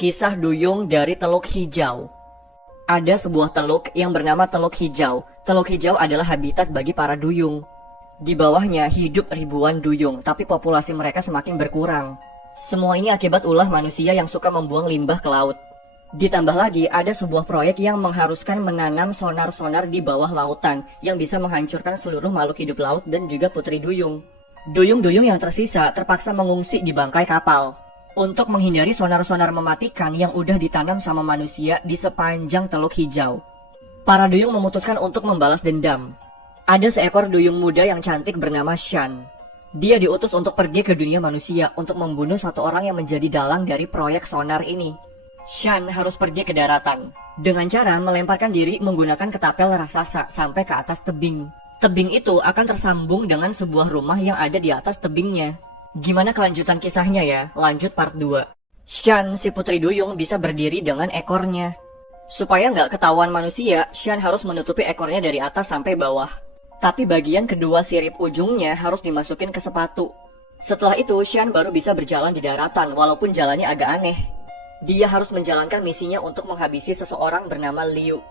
Kisah Duyung dari Teluk Hijau. Ada sebuah teluk yang bernama Teluk Hijau. Teluk Hijau adalah habitat bagi para duyung. Di bawahnya hidup ribuan duyung, tapi populasi mereka semakin berkurang. Semua ini akibat ulah manusia yang suka membuang limbah ke laut. Ditambah lagi, ada sebuah proyek yang mengharuskan menanam sonar-sonar di bawah lautan yang bisa menghancurkan seluruh makhluk hidup laut dan juga putri duyung. Duyung-duyung yang tersisa terpaksa mengungsi di bangkai kapal untuk menghindari sonar-sonar mematikan yang udah ditanam sama manusia di sepanjang Teluk Hijau. Para duyung memutuskan untuk membalas dendam. Ada seekor duyung muda yang cantik bernama Shan. Dia diutus untuk pergi ke dunia manusia untuk membunuh satu orang yang menjadi dalang dari proyek sonar ini. Shan harus pergi ke daratan dengan cara melemparkan diri menggunakan ketapel raksasa sampai ke atas tebing. Tebing itu akan tersambung dengan sebuah rumah yang ada di atas tebingnya. Gimana kelanjutan kisahnya ya? Lanjut part 2. Shan, si putri duyung, bisa berdiri dengan ekornya. Supaya nggak ketahuan manusia, Shan harus menutupi ekornya dari atas sampai bawah. Tapi bagian kedua sirip ujungnya harus dimasukin ke sepatu. Setelah itu, Shan baru bisa berjalan di daratan walaupun jalannya agak aneh. Dia harus menjalankan misinya untuk menghabisi seseorang bernama Liu.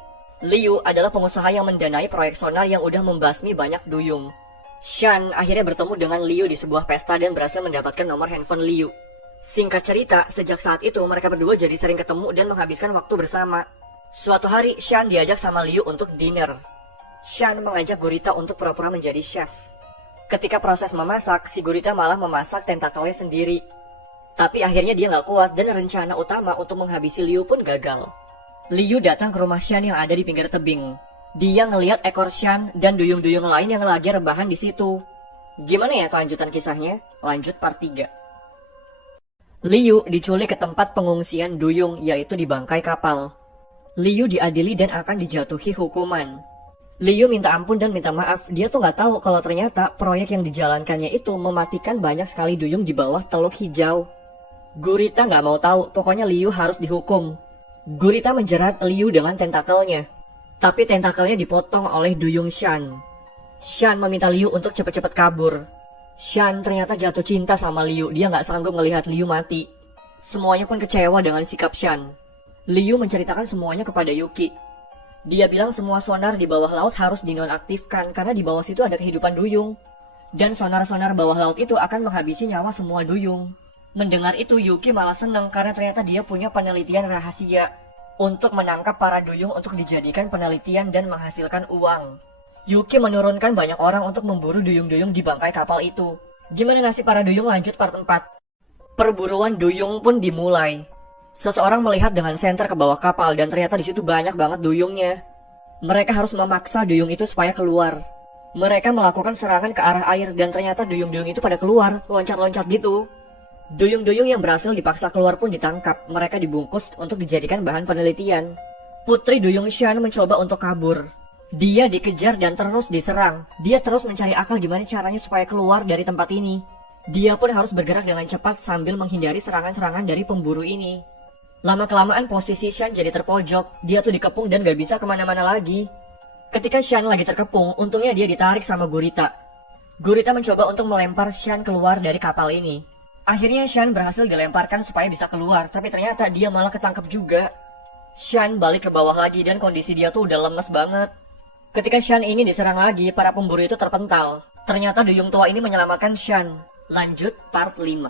Liu adalah pengusaha yang mendanai proyek sonar yang udah membasmi banyak duyung. Shan akhirnya bertemu dengan Liu di sebuah pesta dan berhasil mendapatkan nomor handphone Liu. Singkat cerita, sejak saat itu mereka berdua jadi sering ketemu dan menghabiskan waktu bersama. Suatu hari, Shan diajak sama Liu untuk dinner. Shan mengajak gurita untuk pura-pura menjadi chef. Ketika proses memasak, si gurita malah memasak tentakelnya sendiri. Tapi akhirnya dia nggak kuat dan rencana utama untuk menghabisi Liu pun gagal. Liu datang ke rumah Shan yang ada di pinggir tebing. Dia ngelihat ekor Shan dan duyung-duyung lain yang lagi rebahan di situ. Gimana ya kelanjutan kisahnya? Lanjut part 3. Liu diculik ke tempat pengungsian duyung, yaitu di bangkai kapal. Liu diadili dan akan dijatuhi hukuman. Liu minta ampun dan minta maaf. Dia tuh nggak tahu kalau ternyata proyek yang dijalankannya itu mematikan banyak sekali duyung di bawah Teluk Hijau. Gurita nggak mau tahu, pokoknya Liu harus dihukum. Gurita menjerat Liu dengan tentakelnya. Tapi tentakelnya dipotong oleh duyung Shan. Shan meminta Liu untuk cepat-cepat kabur. Shan ternyata jatuh cinta sama Liu. Dia nggak sanggup melihat Liu mati. Semuanya pun kecewa dengan sikap Shan. Liu menceritakan semuanya kepada Yuki. Dia bilang semua sonar di bawah laut harus dinonaktifkan karena di bawah situ ada kehidupan duyung. Dan sonar-sonar bawah laut itu akan menghabisi nyawa semua duyung. Mendengar itu Yuki malah senang karena ternyata dia punya penelitian rahasia untuk menangkap para duyung untuk dijadikan penelitian dan menghasilkan uang. Yuki menurunkan banyak orang untuk memburu duyung-duyung di bangkai kapal itu. Gimana nasib para duyung? Lanjut part 4. Perburuan duyung pun dimulai. Seseorang melihat dengan senter ke bawah kapal dan ternyata di situ banyak banget duyungnya. Mereka harus memaksa duyung itu supaya keluar. Mereka melakukan serangan ke arah air dan ternyata duyung-duyung itu pada keluar, loncat-loncat gitu. Duyung-duyung yang berhasil dipaksa keluar pun ditangkap. Mereka dibungkus untuk dijadikan bahan penelitian. Putri duyung Shan mencoba untuk kabur. Dia dikejar dan terus diserang. Dia terus mencari akal gimana caranya supaya keluar dari tempat ini. Dia pun harus bergerak dengan cepat sambil menghindari serangan-serangan dari pemburu ini. Lama-kelamaan posisi Shan jadi terpojok. Dia tuh dikepung dan gak bisa kemana-mana lagi. Ketika Shan lagi terkepung, untungnya dia ditarik sama Gurita. Gurita mencoba untuk melempar Shan keluar dari kapal ini. Akhirnya Shan berhasil dilemparkan supaya bisa keluar, tapi ternyata dia malah ketangkep juga. Shan balik ke bawah lagi dan kondisi dia tuh udah lemes banget. Ketika Shan ini diserang lagi, para pemburu itu terpental. Ternyata duyung tua ini menyelamatkan Shan. Lanjut part 5.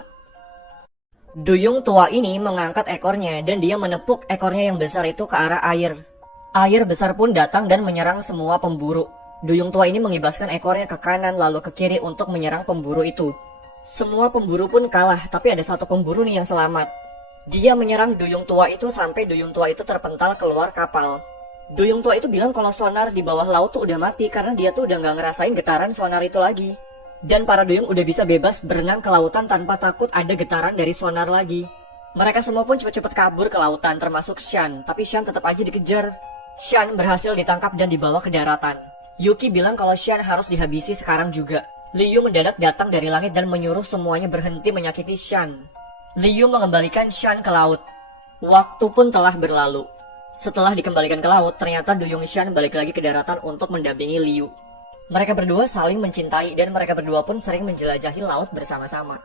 Duyung tua ini mengangkat ekornya dan dia menepuk ekornya yang besar itu ke arah air. Air besar pun datang dan menyerang semua pemburu. Duyung tua ini mengibaskan ekornya ke kanan lalu ke kiri untuk menyerang pemburu itu. Semua pemburu pun kalah, tapi ada satu pemburu nih yang selamat. Dia menyerang duyung tua itu sampai duyung tua itu terpental keluar kapal. Duyung tua itu bilang kalau sonar di bawah laut tuh udah mati karena dia tuh udah gak ngerasain getaran sonar itu lagi. Dan para duyung udah bisa bebas berenang ke lautan tanpa takut ada getaran dari sonar lagi. Mereka semua pun cepet-cepet kabur ke lautan termasuk Shan, tapi Shan tetap aja dikejar. Shan berhasil ditangkap dan dibawa ke daratan. Yuki bilang kalau Shan harus dihabisi sekarang juga. Liu mendadak datang dari langit dan menyuruh semuanya berhenti menyakiti Shan. Liu mengembalikan Shan ke laut. Waktu pun telah berlalu. Setelah dikembalikan ke laut, ternyata duyung Shan balik lagi ke daratan untuk mendampingi Liu. Mereka berdua saling mencintai dan mereka berdua pun sering menjelajahi laut bersama-sama.